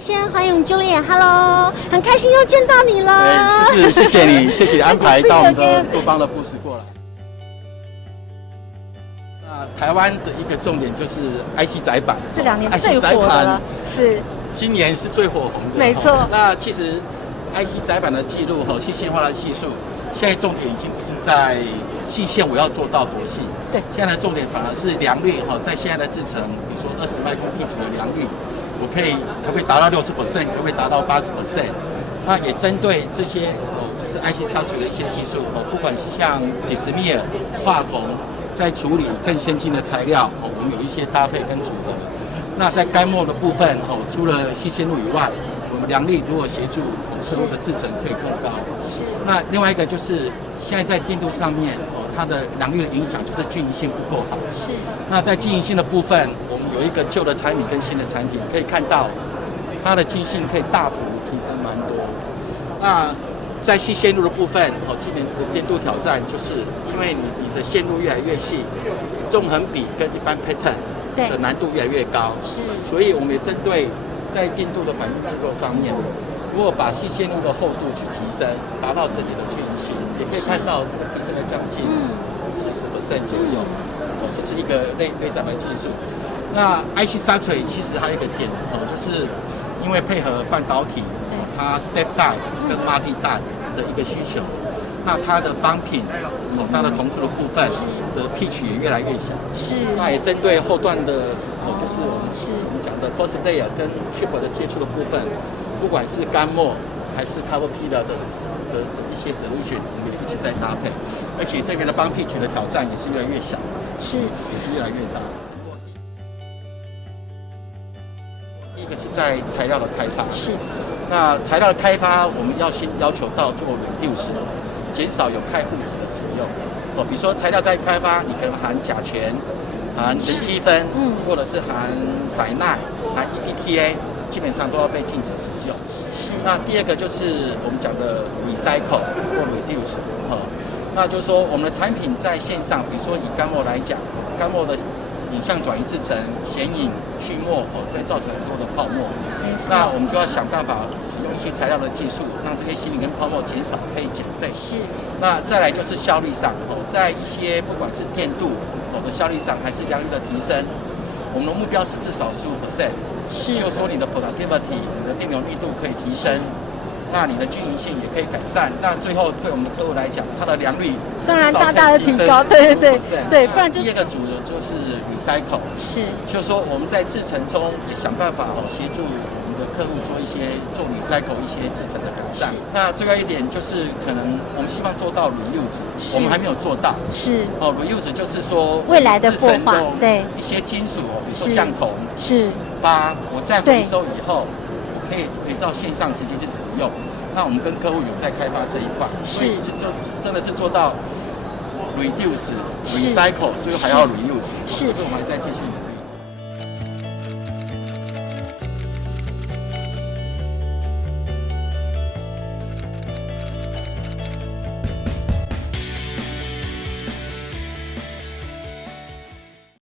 先欢迎 Juliet，Hello， 很开心又见到你了。是，谢谢你，谢谢安排到我们的杜邦的布什过来。那台湾的一个重点就是 IC 载板，这2年最火的了，是今年是最火红的，没错。那其实 IC 载板的记录和细线化的系数，现在重点已经不是在细线，我要做到多细。对，现在的重点反而是良率哈，在现在的制程，比如说20麦克pitch的良率，我可以达到60%，可不可以达到80%？那也针对这些就是 IC 上处的一些技术不管是像 Dissimier 化铜，在处理更先进的材料我们有一些搭配跟组合。那在干墨的部分除了细线路以外，我们良率如果协助客户的制程可以更高。是。那另外一个就是现在在电镀上面它的良率的影响就是均匀性不够好。是。那在均匀性的部分，我们有一个旧的产品跟新的产品，可以看到它的均匀性可以大幅提升蛮多。那在细线路的部分今年的电镀挑战就是因为你的线路越来越细，纵横比跟一般 pattern 的难度越来越高。是。所以我们也针对在电镀的反应结构上面，如果把细线路的厚度去提升，达到整体的均匀性，也可以看到这个提升了将近40% 左右。这是一个内载板技术。那 IC substrate 其实还有一个点就是因为配合半导体它 step die 跟 multi die 的一个需求，那它的bumping它的同处的部分的 pitch 也越来越小。是。那也针对后段的就是我们讲的 first layer 跟 chip 的接触的部分，不管是干墨还是 cover pillar 的一些 solution， 我们一起在搭配，而且这边的 bump pitch 的挑战也是越来越小，是也是越来越大。第一个是在材料的开发，是。那材料的开发，我们要先要求到做 reduce， 减少有氦物质的使用。比如说材料在开发，你可能含甲醛、含羟基酚，或者是含噻钠、含 EDTA， 基本上都要被禁止使用。那第二个就是我们讲的 recycle 或 reduce， 那就是说我们的产品在线上，比如说以干墨来讲，干墨的影像转移制成显影去墨会造成很多的泡沫。那我们就要想办法使用一些材料的技术，让这些显影跟泡沫减少，可以减废。是。那再来就是效率上在一些不管是电镀的效率上，还是良率的提升，我们的目标是至少15%。是。就是说你的 productivity， 你的电流密度可以提升，那你的均匀性也可以改善。那最后对我们的客户来讲，它的良率当然大大的提高。对，不然就第二个主流就是 recycle。是。就是说我们在制程中也想办法协助客户做recycle 一些制程的改善。那最后一点就是可能我们希望做到 reuse， 我们还没有做到。是。reuse 就是说未来的活化，对一些金属比如说像铜、钯，我再回收以后，我可以到线上直接去使用。那我们跟客户有在开发这一块，所以就真的是做到 reduce、recycle， 最后还要 reuse，这是我们还在继续。